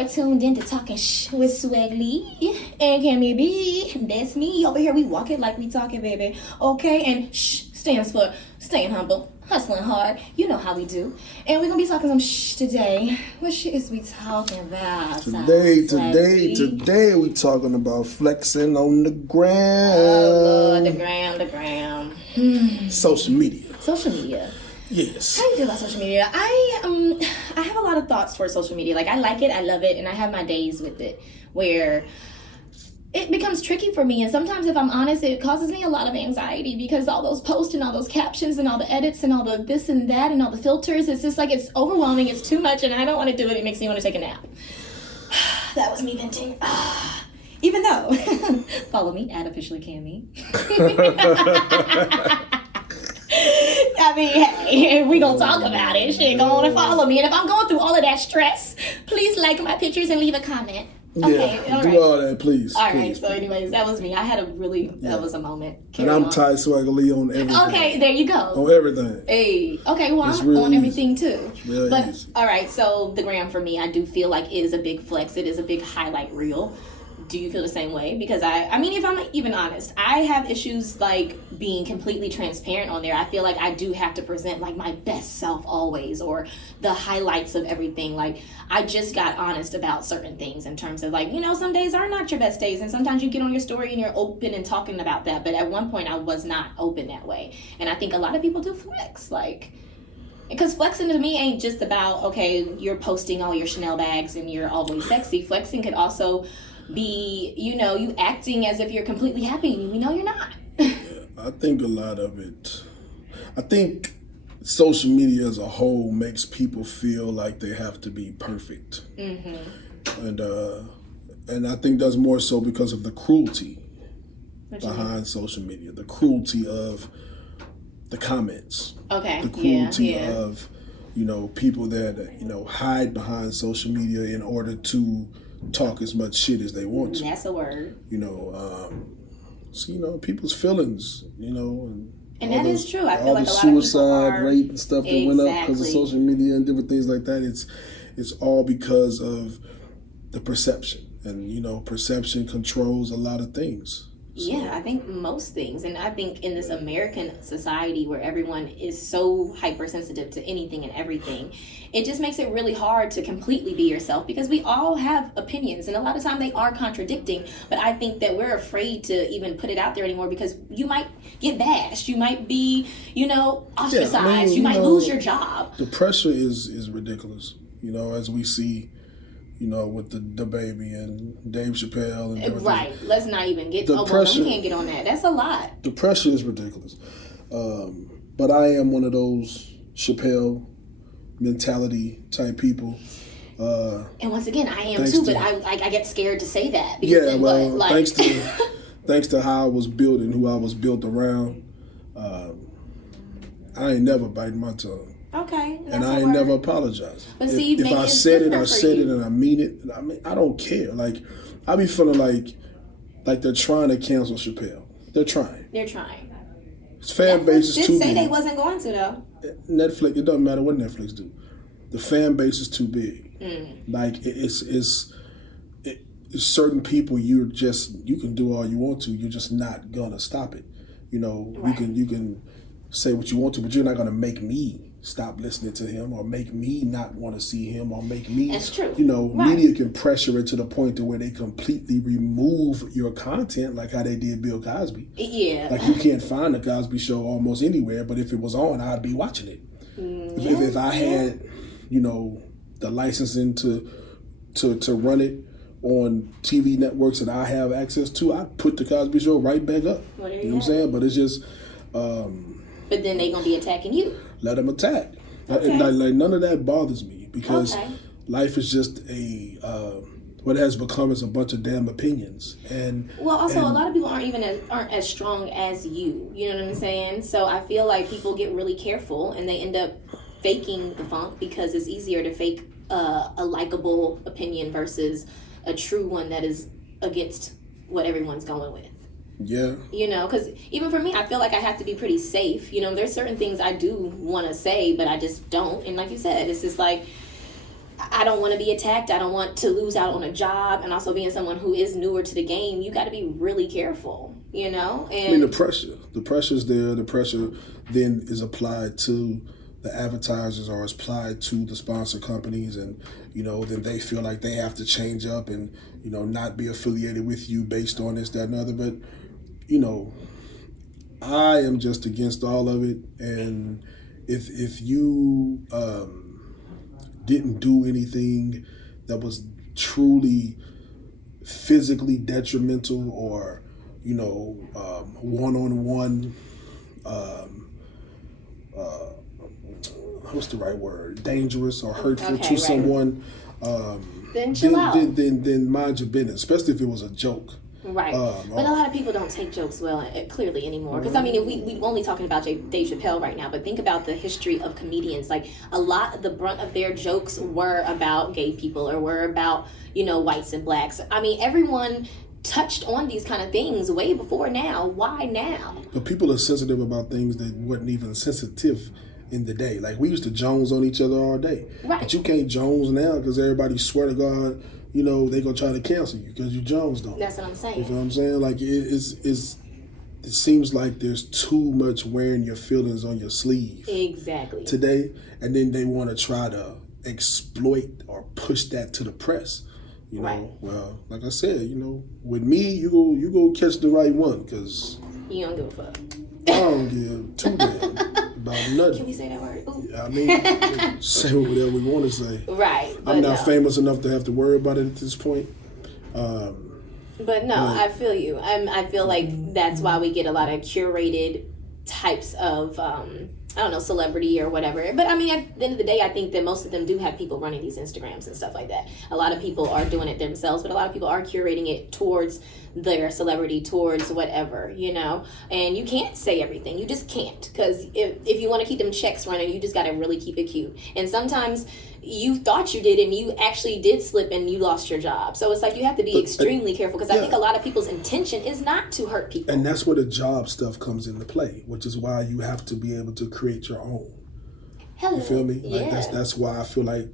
are tuned in to Talking Shh with Swag Lee and Cammi B. That's me. Over here, we walk it like we talk it, baby. Okay? And shh stands for staying humble, hustling hard. You know how we do. And we're going to be talking some shh today. What shit is we talking about? Today we talking about flexing on the gram. Oh, Lord, the gram. Social media. Social media. Yes. How do you feel about social media? I have a lot of thoughts towards social media. Like, I like it, I love it, and I have my days with it where it becomes tricky for me. And sometimes, if I'm honest, it causes me a lot of anxiety because all those posts and all those captions and all the edits and all the this and that and all the filters, it's just like it's overwhelming, it's too much, and I don't want to do it. It makes me want to take a nap. That was me venting. Even though, follow me at officially Cammi. I mean, hey, if we gonna talk about it, shit, go on and follow me. And if I'm going through all of that stress, please like my pictures and leave a comment. Okay, yeah, do all that, please. All right, please. So anyways, that was me. I had that was a moment. And I'm Ty Swagger Lee on everything. Okay, there you go. On everything. Hey, okay, well, it's I'm on everything too. But, easy. All right, so the gram for me, I do feel like is a big flex. It is a big highlight reel. Do you feel the same way? Because I mean, if I'm even honest, I have issues like being completely transparent on there. I feel like I do have to present like my best self always, or the highlights of everything. Like, I just got honest about certain things in terms of like, you know, some days are not your best days, and sometimes you get on your story and you're open and talking about that. But at one point I was not open that way. And I think a lot of people do flex, like, because flexing to me ain't just about, okay, you're posting all your Chanel bags and you're always sexy. Flexing could also be, you know, you acting as if you're completely happy and we know you're not. Yeah, I think a lot of it, I think social media as a whole makes people feel like they have to be perfect. Mm-hmm. And I think that's more so because of the cruelty behind social media, the cruelty of the comments. Okay. The cruelty of, you know, people that, you know, hide behind social media in order to talk as much shit as they want to. That's a word. You know, so, you know, people's feelings, you know. And that is true. I feel like a lot of suicide rate and stuff that went up because of social media and different things like that. It's all because of the perception. And, you know, perception controls a lot of things. So. Yeah, I think most things. And I think in this American society where everyone is so hypersensitive to anything and everything, it just makes it really hard to completely be yourself because we all have opinions and a lot of time they are contradicting. But I think that we're afraid to even put it out there anymore because you might get bashed. You might be, you know, ostracized. Yeah, I mean, you might lose your job. The pressure is ridiculous, you know, as we see, you know, with the baby and Dave Chappelle and everything. Right. Let's not even get the pressure. We can't get on that. That's a lot. The pressure is ridiculous. But I am one of those Chappelle mentality type people. And once again, I am too, but I get scared to say that. Because yeah, well, thanks to how I was built and who I was built around, I ain't never biting my tongue. Okay. And I ain't never apologized. But see, if I said it, I said it, and I mean it. And I mean, I don't care. Like, I be feeling like they're trying to cancel Chappelle. They're trying. His fan base is too big. Did say they wasn't going to though. Netflix. It doesn't matter what Netflix do. The fan base is too big. Like it's certain people. You can do all you want to. You're just not gonna stop it. You know, right. You can say what you want to, but you're not gonna make me stop listening to him or make me not want to see him or make me. That's true. You know, right. Media can pressure it to the point to where they completely remove your content, like how they did Bill Cosby. Yeah. Like you can't find the Cosby Show almost anywhere, but if it was on, I'd be watching it. If I had, you know, the licensing to run it on TV networks that I have access to, I'd put the Cosby Show right back up. You know what I'm saying? But it's just. But then they gonna be attacking you. Let them attack. Okay. Like none of that bothers me because life is just what has become is a bunch of damn opinions. And a lot of people aren't as strong as you. You know what I'm saying? So I feel like people get really careful and they end up faking the funk because it's easier to fake a likable opinion versus a true one that is against what everyone's going with. Yeah. You know, because even for me, I feel like I have to be pretty safe. You know, there's certain things I do want to say, but I just don't. And like you said, it's just like, I don't want to be attacked. I don't want to lose out on a job. And also being someone who is newer to the game, you got to be really careful, you know? And I mean, the pressure's there. The pressure then is applied to the advertisers or is applied to the sponsor companies. And, you know, then they feel like they have to change up and, you know, not be affiliated with you based on this, that, and other. But, you know, I am just against all of it. And if you didn't do anything that was truly physically detrimental or, you know, one-on-one, what's the right word? Dangerous or hurtful to someone. Then chill out. Then mind your business, especially if it was a joke. Right. But a lot of people don't take jokes well, clearly, anymore. Because, I mean, if we're only talking about Dave Chappelle right now, but think about the history of comedians. Like, a lot of the brunt of their jokes were about gay people or were about, you know, whites and blacks. I mean, everyone touched on these kind of things way before now. Why now? But people are sensitive about things that wasn't even sensitive in the day. Like, we used to Jones on each other all day. Right. But you can't Jones now because everybody swear to God, you know, they gonna try to cancel you because you Jones don't. That's what I'm saying. You know what I'm saying? Like, it seems like there's too much wearing your feelings on your sleeve. Exactly. Today, and then they want to try to exploit or push that to the press. You know, right. Well, like I said, you know, with me, you go catch the right one because you don't give a fuck. I don't give two damn about nothing. Can we say that word? Ooh. I mean, say whatever we want to say. Right. I'm not famous enough to have to worry about it at this point. But no, I feel you. I feel like that's why we get a lot of curated types of I don't know, celebrity or whatever. But I mean, at the end of the day, I think that most of them do have people running these Instagrams and stuff like that. A lot of people are doing it themselves, but a lot of people are curating it towards their celebrity, towards whatever, you know. And you can't say everything. You just can't. Because if you want to keep them checks running, you just got to really keep it cute. And sometimes you thought you did and you actually did slip and you lost your job. So it's like you have to be extremely careful because I think a lot of people's intention is not to hurt people. And that's where the job stuff comes into play, which is why you have to be able to create your own. Hello. You feel me? Like yeah. That's why I feel like,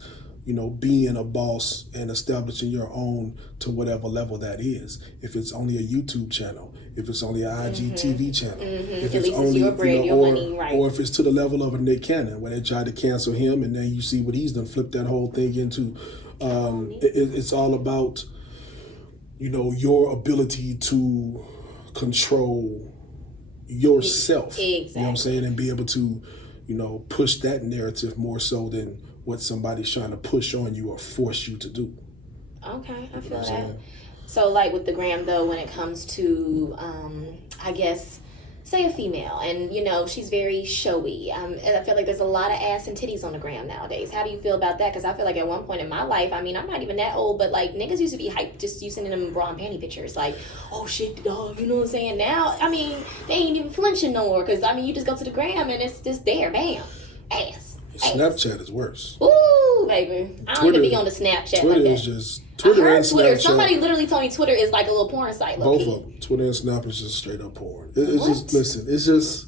you know, being a boss and establishing your own to whatever level that is. If it's only a YouTube channel, if it's only an IGTV channel, if At it's least only it's your bread, you know, your money, right? Or if it's to the level of a Nick Cannon, where they tried to cancel him, and then you see what he's done, flip that whole thing into. It's all about, you know, your ability to control yourself. Exactly. You know what I'm saying, and be able to, you know, push that narrative more so than what somebody's trying to push on you or force you to do. Okay, I feel that. So, like with the gram, though, when it comes to, I guess, say a female, and, you know, she's very showy. And I feel like there's a lot of ass and titties on the gram nowadays. How do you feel about that? Because I feel like at one point in my life, I mean, I'm not even that old, but, like, niggas used to be hyped just using them bra and panty pictures. Like, oh, shit, dog, you know what I'm saying? Now, I mean, they ain't even flinching no more. Because, I mean, you just go to the gram, and it's just there, bam, ass. Snapchat is worse. Ooh, baby. I don't even be on the Snapchat Twitter like that. Is just Twitter and Snapchat. Somebody literally told me Twitter is like a little porn site. Both of them. Twitter and Snap is just straight up porn. It's just, listen, it's just...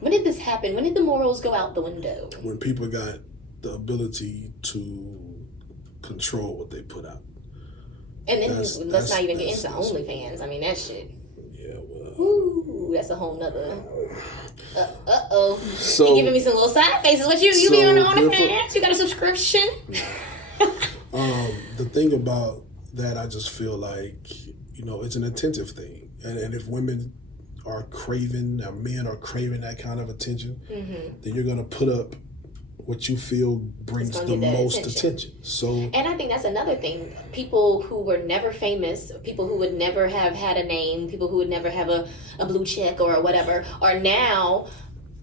When did this happen? When did the morals go out the window? When people got the ability to control what they put out. And then let's not even get into OnlyFans. I mean, that shit. Yeah, well... Ooh, that's a whole nother... Uh-oh. So, you giving me some little side faces. What you be on the OnlyFans? You got a subscription? The thing about that, I just feel like, you know, it's an attentive thing. And if women are craving, or men are craving that kind of attention, then you're going to put up what you feel brings the most attention. So, and I think that's another thing. People who were never famous, people who would never have had a name, people who would never have a blue check or whatever, are now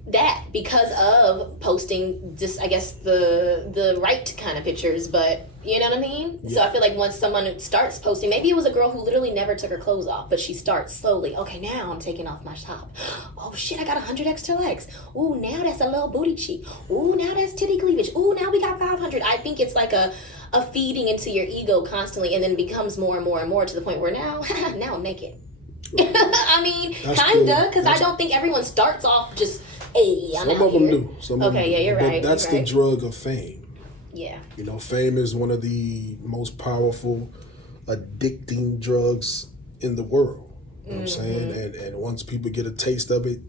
that because of posting just, I guess, the right kind of pictures, but you know what I mean? Yeah. So I feel like once someone starts posting, maybe it was a girl who literally never took her clothes off, but she starts slowly. Okay, now I'm taking off my top. Oh shit, I got 100 extra legs. Ooh, now that's a little booty cheek. Ooh, now that's titty cleavage. Ooh, now we got 500. I think it's like a feeding into your ego constantly, and then becomes more and more and more to the point where now I'm naked. I mean, kinda, because I don't think everyone starts off just Hey, I'm Some out of them here. do. Some of them do. Yeah, you're right. But that's the drug of fame. Yeah. You know, fame is one of the most powerful, addicting drugs in the world. You know what I'm saying? And once people get a taste of it,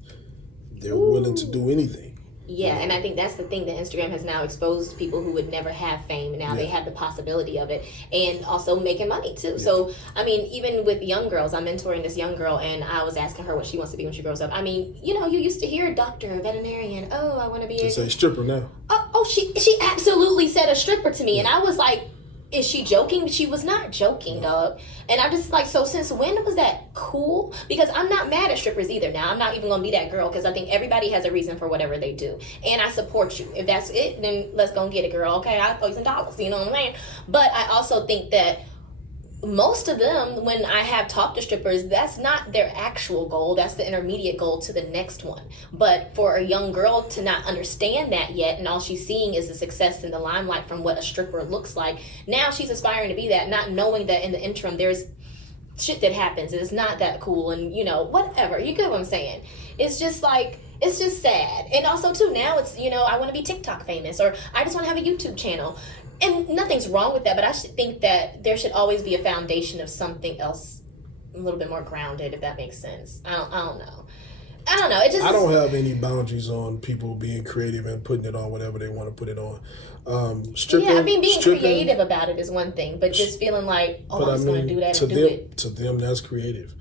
they're willing to do anything. Yeah, and I think that's the thing that Instagram has now exposed people who would never have fame. Now they have the possibility of it, and also making money too. So, I mean, even with young girls, I'm mentoring this young girl, and I was asking her what she wants to be when she grows up. I mean, you know, you used to hear a doctor, a veterinarian. Oh, I want to be They say stripper now. She absolutely said a stripper to me, and I was like, is she joking? She was not joking, dog. And I'm just like, so since when was that cool? Because I'm not mad at strippers either. Now, I'm not even going to be that girl, because I think everybody has a reason for whatever they do. And I support you. If that's it, then let's go and get it, girl. Okay, I'll throw you some dollars, you know what I'm saying? But I also think that most of them, when I have talked to strippers, that's not their actual goal. That's the intermediate goal to the next one. But for a young girl to not understand that yet, and all she's seeing is the success in the limelight from what a stripper looks like, now she's aspiring to be that, not knowing that in the interim there's shit that happens and it's not that cool, and you know, whatever. You get what I'm saying? It's just like, it's just sad. And also too, now it's, you know, I want to be TikTok famous, or I just want to have a YouTube channel. And nothing's wrong with that, but I should think that there should always be a foundation of something else, a little bit more grounded, if that makes sense. I don't know. It just, I don't have any boundaries on people being creative and putting it on whatever they want to put it on. Stripping, yeah, I mean, being creative about it is one thing, but just feeling like, I'm just going to do that and do it. To them, that's creative.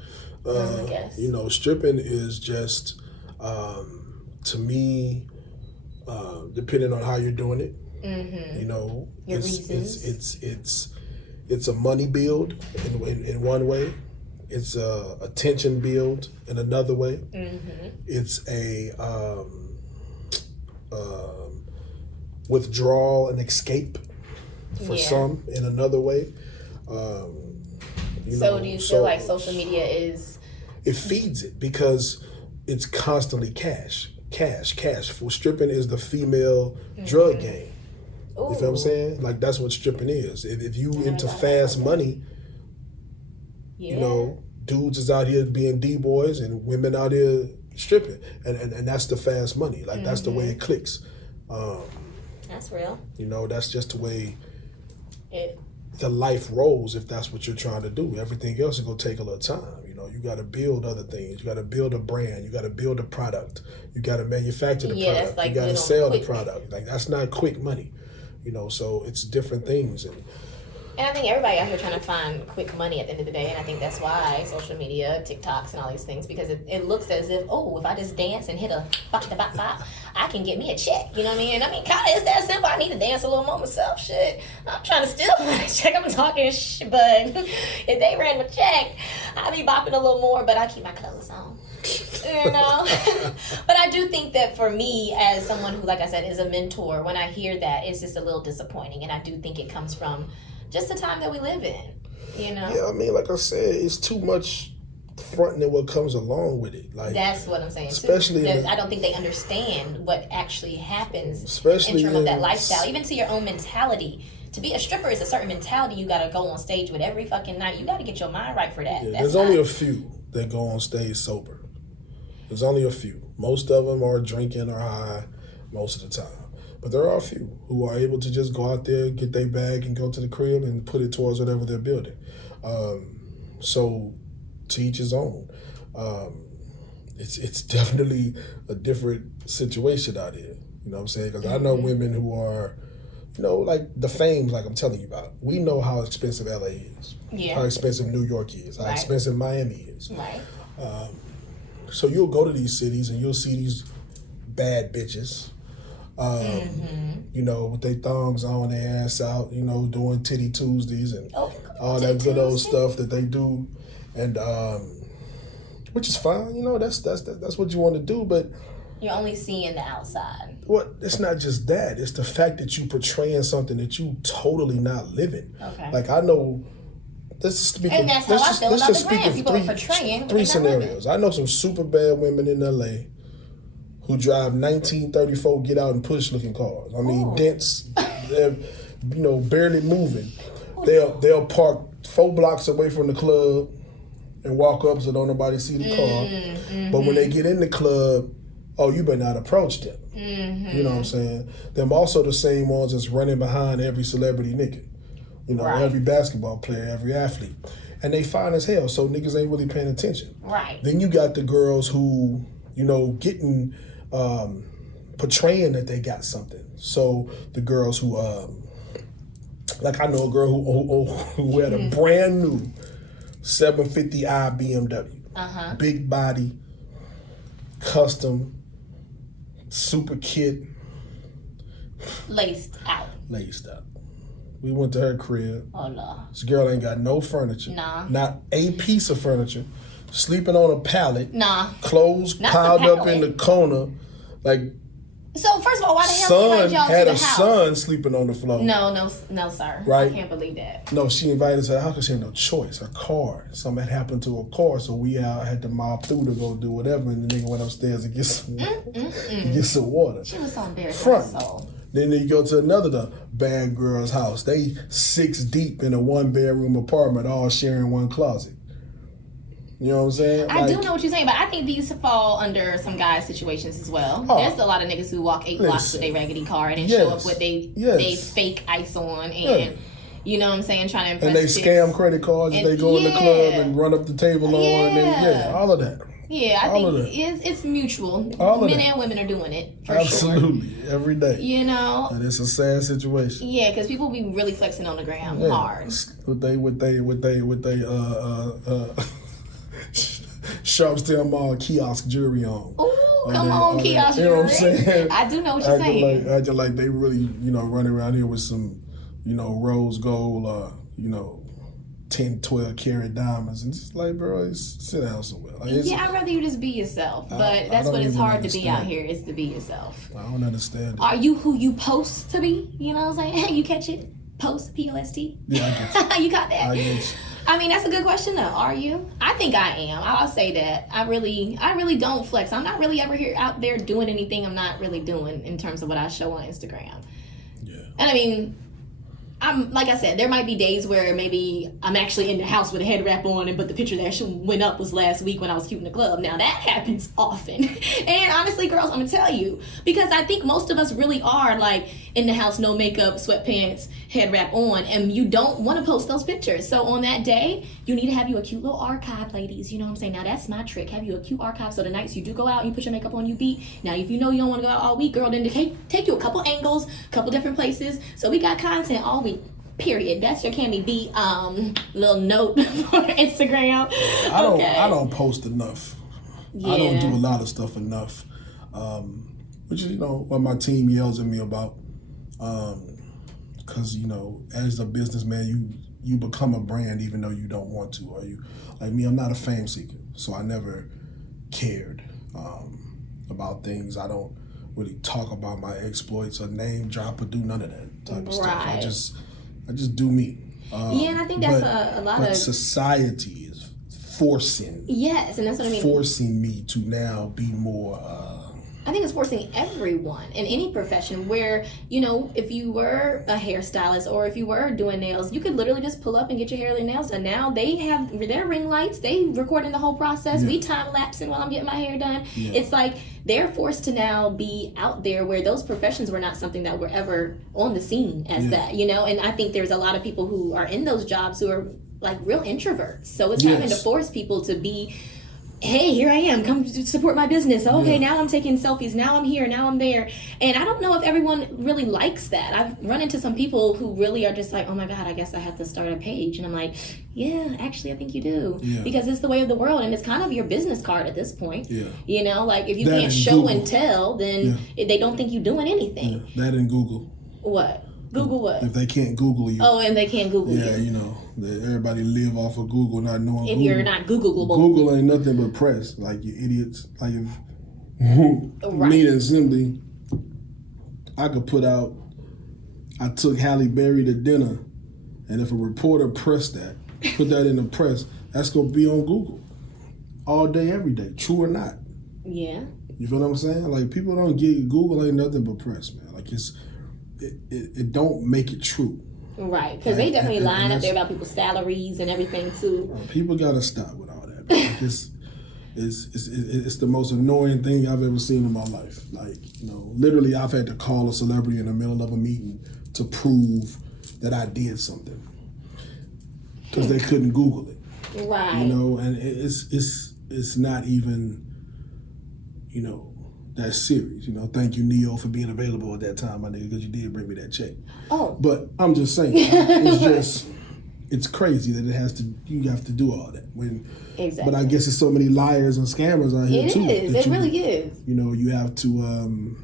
I guess. You know, stripping is just, to me, depending on how you're doing it. You know, your reasons. It's a money build in one way. It's a attention build in another way. It's a withdrawal and escape for some in another way. Do you feel like social media is? It feeds it because it's constantly cash. For stripping is the female drug game. You feel what I'm saying? Like, that's what stripping is. If you into fast money, you know, dudes is out here being D-boys and women out here stripping. And that's the fast money. Like, that's the way it clicks. That's real. You know, that's just the way the life rolls if that's what you're trying to do. Everything else is going to take a little time. You know, you got to build other things. You got to build a brand. You got to build a product. You got to manufacture the product. Like, you got to sell the product. Like, that's not quick money. You know, so it's different things. And I think everybody out here trying to find quick money at the end of the day, and I think that's why social media, TikToks, and all these things, because it looks as if, if I just dance and hit a bop, I can get me a check. You know what I mean? And I mean, kind of, it's that simple. I need to dance a little more myself. Shit, I'm trying to steal my check. I'm talking shit, but if they ran my check, I'd be bopping a little more, but I keep my clothes on. You know. But I do think that for me, as someone who, like I said, is a mentor, when I hear that, it's just a little disappointing, and I do think it comes from just the time that we live in, you know. Yeah, I mean, like I said, it's too much fronting and what comes along with it. Like, that's what I'm saying. Especially too. I don't think they understand what actually happens, especially in terms of that lifestyle, even to your own mentality. To be a stripper is a certain mentality you got to go on stage with every fucking night. You got to get your mind right for that. Yeah, there's only a few that go on stage sober. There's only a few. Most of them are drinking or high most of the time. But there are a few who are able to just go out there, get their bag, and go to the crib and put it towards whatever they're building. So to each his own. It's definitely a different situation out here. You know what I'm saying? Because I know women who are, you know, like the fame, like I'm telling you about. We know how expensive LA is. Yeah. How expensive New York is. How expensive Miami is. Right. So you'll go to these cities and you'll see these bad bitches, you know, with their thongs on, their ass out, you know, doing titty Tuesdays and all that good old stuff that they do, and which is fine, you know, that's what you want to do, but you're only seeing the outside. Well, it's not just that; it's the fact that you portraying something that you totally not living. Okay. Like, I know. Let's just speak and that's how I feel about the brand. People are portraying three scenarios. I know some super bad women in LA who drive 1934 get out and push looking cars. I mean, dents, they're, you know, barely moving. They'll park 4 blocks away from the club and walk up so don't nobody see the car. But when they get in the club, oh, you better not approach them. Mm-hmm. You know what I'm saying? Them also the same ones that's running behind every celebrity nigga. You know, every basketball player, every athlete. And they fine as hell, so niggas ain't really paying attention. Right. Then you got the girls who, you know, getting, portraying that they got something. So the girls who, like I know a girl who had a brand new 750i BMW. Big body, custom, super kit. Laced out. We went to her crib. Oh, no. This girl ain't got no furniture. Nah. Not a piece of furniture. Sleeping on a pallet. Nah. Clothes Not piled the up in the corner. Like, so, first of all, why the hell son invite y'all had to a the house? son sleeping on the floor. No, sir. Right? I can't believe that. No, she invited us to the house because she had no choice. Her car. Something had happened to her car, so we had to mob through to go do whatever, and the nigga went upstairs to get some water. She was so embarrassed. Front. Then you go to another bad girl's house. They 6 deep in a 1-bedroom apartment, all sharing one closet. You know what I'm saying? I do know what you're saying, but I think these fall under some guy situations as well. There's a lot of niggas who walk 8 blocks with their raggedy car and then show up with they fake ice on and you know what I'm saying, trying to impress. And they chicks. scam credit cards and they go in the club and run up the table on and all of that. Yeah, I think it's mutual. All Men and women are doing it for Absolutely, every day. You know, and it's a sad situation. Yeah, because people be really flexing on the gram hard. With they Sharpstown Mall kiosk jewelry on. Ooh, come on, kiosk jewelry. You know what I'm saying? I do know what you're saying. Acting like they really, running around here with some, rose gold, 10, 12 karat diamonds. And just like, bro, sit down somewhere. Like, I'd rather you just be yourself. But that's what it's hard to be out here, is to be yourself. I don't understand it. Are you who you post to be? You know what I'm saying? You catch it? Post, P-O-S-T? Yeah, I get you. You got that? I get you. I mean, that's a good question, though. Are you? I think I am. I'll say that. I really don't flex. I'm not really ever out there doing anything I'm not really doing in terms of what I show on Instagram. Yeah. And I mean, I'm like I said, there might be days where maybe I'm actually in the house with a head wrap on, but the picture that actually went up was last week when I was cute in the club. Now that happens often. And honestly, girls, I'm gonna tell you, because I think most of us really are like in the house, no makeup, sweatpants, head wrap on, and you don't want to post those pictures. So on that day, you need to have you a cute little archive, ladies. You know what I'm saying? Now that's my trick. Have you a cute archive so the nights you do go out and you put your makeup on, you beat. Now if you know you don't want to go out all week, girl, then take you a couple angles, couple different places. So we got content all week. Period. That's your Cammi B little note for Instagram. I don't post enough. Yeah. I don't do a lot of stuff enough. Which is, what my team yells at me about. Because, as a businessman, you become a brand even though you don't want to. Or you, like me, I'm not a fame seeker. So I never cared about things. I don't really talk about my exploits or name drop or do none of that type of stuff. I just do me. And I think that's a lot but of society is forcing. Yes, and that's what I mean. Forcing me to now be more. I think it's forcing everyone in any profession where, if you were a hairstylist or if you were doing nails, you could literally just pull up and get your hair and nails done. Now they have their ring lights, they recording the whole process. We time lapsing while I'm getting my hair done. It's like they're forced to now be out there where those professions were not something that were ever on the scene as that, and I think there's a lot of people who are in those jobs who are like real introverts. So it's having to force people to be, hey, here I am, come support my business. Okay, now I'm taking selfies, now I'm here, now I'm there. And I don't know if everyone really likes that. I've run into some people who really are just like, oh my God, I guess I have to start a page. And I'm like, yeah, actually I think you do. Because it's the way of the world and it's kind of your business card at this point. Like if you can't show Google and tell, then they don't think you're doing anything. That and Google. What? Google what? If they can't Google you. Oh, and they can't Google you. Everybody live off of Google, not knowing if Google. You're not Googleable. Google ain't nothing but press, like you idiots. Like if me and simply, I could put out, I took Halle Berry to dinner, and if a reporter pressed that, put that in the press, that's gonna be on Google all day, every day, true or not. Yeah. You feel what I'm saying? Like people don't get Google ain't nothing but press, man. Like it don't make it true. Right, because they definitely line up there about people's salaries and everything too. People gotta stop with all that. Like It's the most annoying thing I've ever seen in my life. Like, literally I've had to call a celebrity in the middle of a meeting to prove that I did something because they couldn't Google it. Right. And it's not even, that serious. Thank you, Neyo, for being available at that time, my nigga, because you did bring me that check. Oh. But I'm just saying, it's crazy that you have to do all that. Exactly. But I guess there's so many liars and scammers out here too. It really is. You have to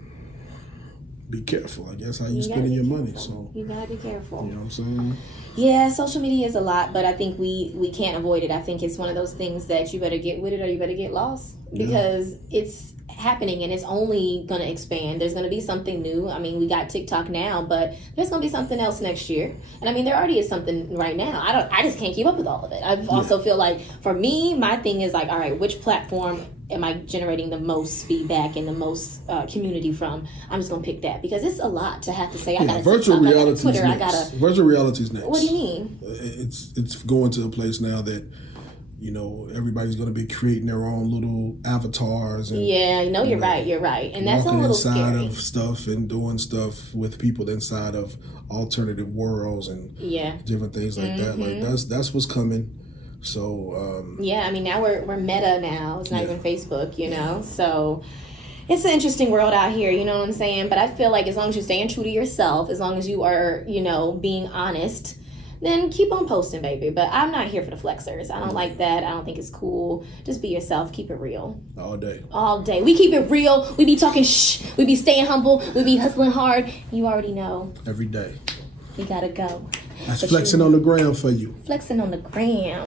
be careful, I guess, how you spending your money. So you gotta be careful. You know what I'm saying? Yeah, social media is a lot, but I think we can't avoid it. I think it's one of those things that you better get with it or you better get lost because it's happening and it's only going to expand. There's going to be something new. I mean, we got TikTok now, but there's going to be something else next year. And I mean, there already is something right now. I just can't keep up with all of it. I also feel like for me, my thing is like, all right, which platform am I generating the most feedback and the most community from? I'm just gonna pick that because it's a lot to have to say. I got virtual reality. Twitter. Virtual reality is next. What do you mean? It's going to a place now that everybody's gonna be creating their own little avatars. And, you're right, and that's a little inside scary. Of stuff and doing stuff with people inside of alternative worlds and different things like that. Like that's what's coming. So I mean now we're meta now. It's not even Facebook, So it's an interesting world out here, you know what I'm saying? But I feel like as long as you're staying true to yourself, as long as you are, being honest, then keep on posting, baby. But I'm not here for the flexers. I don't like that. I don't think it's cool. Just be yourself. Keep it real. All day. All day. We keep it real. We be talking we be staying humble. We be hustling hard. You already know. Every day. We gotta go. That's flexing on the gram for you. Flexing on the gram.